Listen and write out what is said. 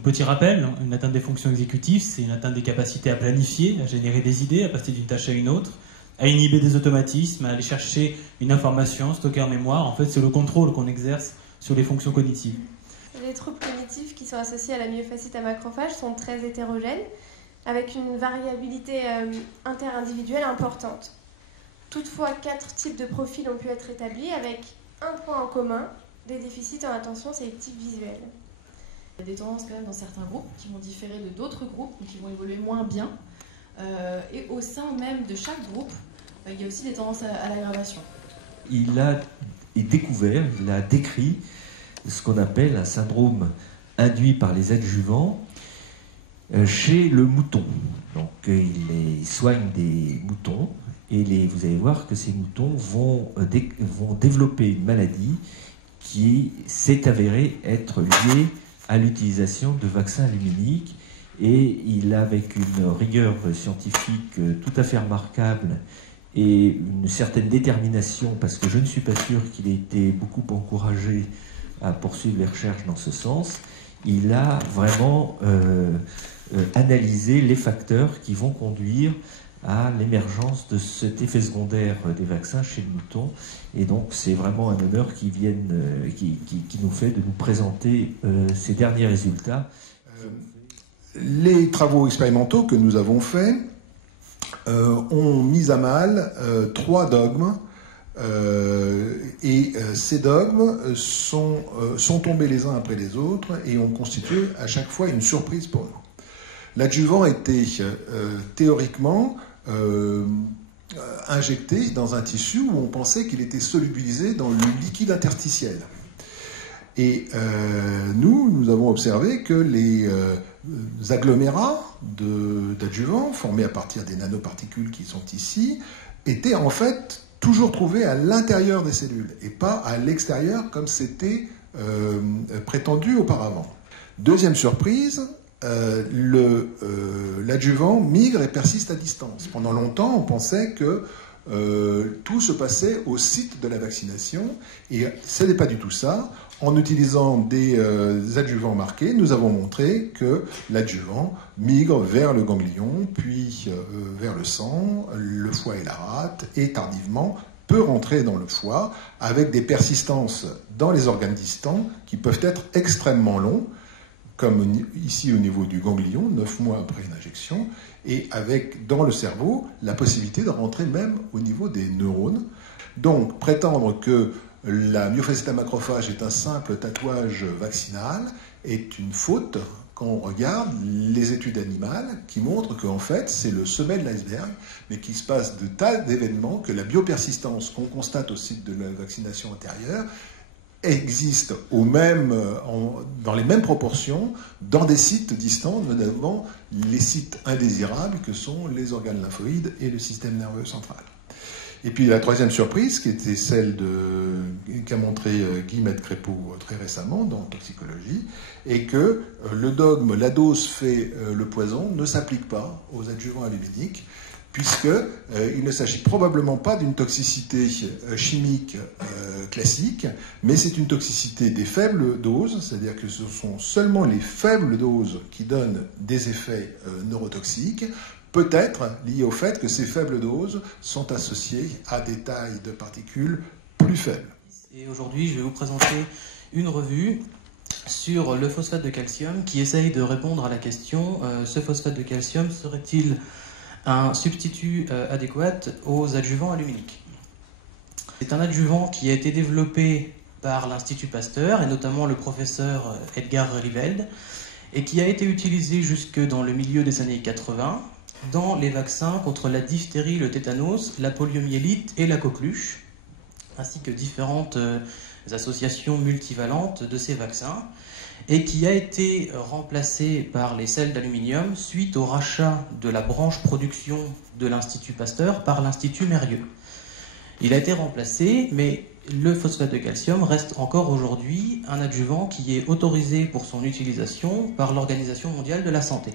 Donc petit rappel, une atteinte des fonctions exécutives, c'est une atteinte des capacités à planifier, à générer des idées, à passer d'une tâche à une autre, à inhiber des automatismes, à aller chercher une information, stocker en mémoire. En fait, c'est le contrôle qu'on exerce sur les fonctions cognitives. Les troubles cognitifs qui sont associés à la myophasciite à macrophage sont très hétérogènes, avec une variabilité interindividuelle importante. Toutefois, 4 types de profils ont pu être établis avec un point en commun, des déficits en attention sélective visuelle. Il y a des tendances quand même dans certains groupes qui vont différer de d'autres groupes, qui vont évoluer moins bien. Et au sein même de chaque groupe, il y a aussi des tendances à l'aggravation. Il a décrit ce qu'on appelle un syndrome induit par les adjuvants chez le mouton. Donc il soigne des moutons et vous allez voir que ces moutons vont développer une maladie qui s'est avérée être liée à l'utilisation de vaccins luminiques, et il a, avec une rigueur scientifique tout à fait remarquable et une certaine détermination, parce que je ne suis pas sûr qu'il ait été beaucoup encouragé à poursuivre les recherches dans ce sens, il a vraiment analysé les facteurs qui vont conduire à l'émergence de cet effet secondaire des vaccins chez le mouton. Et donc c'est vraiment un honneur qui nous fait de nous présenter ces derniers résultats. Les travaux expérimentaux que nous avons faits ont mis à mal 3 dogmes, et ces dogmes sont tombés les uns après les autres et ont constitué à chaque fois une surprise pour nous. L'adjuvant était théoriquement injecté dans un tissu où on pensait qu'il était solubilisé dans le liquide interstitiel. Et nous avons observé que les agglomérats d'adjuvants, formés à partir des nanoparticules qui sont ici, étaient en fait toujours trouvés à l'intérieur des cellules et pas à l'extérieur comme c'était prétendu auparavant. Deuxième surprise, l'adjuvant migre et persiste à distance. Pendant longtemps, on pensait que tout se passait au site de la vaccination, et ce n'est pas du tout ça. En utilisant des adjuvants marqués, nous avons montré que l'adjuvant migre vers le ganglion, puis vers le sang, le foie et la rate, et tardivement peut rentrer dans le foie, avec des persistances dans les organes distants qui peuvent être extrêmement longs, comme ici au niveau du ganglion, 9 mois après une injection, et avec, dans le cerveau, la possibilité de rentrer même au niveau des neurones. Donc, prétendre que la myophasciite à macrophage est un simple tatouage vaccinal est une faute quand on regarde les études animales qui montrent qu'en fait, c'est le sommet de l'iceberg, mais qu'il se passe de tas d'événements, que la biopersistance qu'on constate au site de la vaccination antérieure existe dans les mêmes proportions dans des sites distants, notamment les sites indésirables que sont les organes lymphoïdes et le système nerveux central. Et puis la troisième surprise, qui était celle qu'a montré Guillemette Crépeau très récemment dans Toxicologie, est que le dogme « la dose fait le poison » ne s'applique pas aux adjuvants aluminiques, puisqu'il ne s'agit probablement pas d'une toxicité chimique classique, mais c'est une toxicité des faibles doses, c'est-à-dire que ce sont seulement les faibles doses qui donnent des effets neurotoxiques, peut-être lié au fait que ces faibles doses sont associées à des tailles de particules plus faibles. Et aujourd'hui, je vais vous présenter une revue sur le phosphate de calcium qui essaye de répondre à la question ce phosphate de calcium serait-il un substitut adéquat aux adjuvants aluminiques? C'est un adjuvant qui a été développé par l'Institut Pasteur et notamment le professeur Edgar Riveld, et qui a été utilisé jusque dans le milieu des années 80 dans les vaccins contre la diphtérie, le tétanos, la poliomyélite et la coqueluche, ainsi que différentes associations multivalentes de ces vaccins, et qui a été remplacé par les sels d'aluminium suite au rachat de la branche production de l'Institut Pasteur par l'Institut Mérieux. Il a été remplacé, mais le phosphate de calcium reste encore aujourd'hui un adjuvant qui est autorisé pour son utilisation par l'Organisation mondiale de la santé.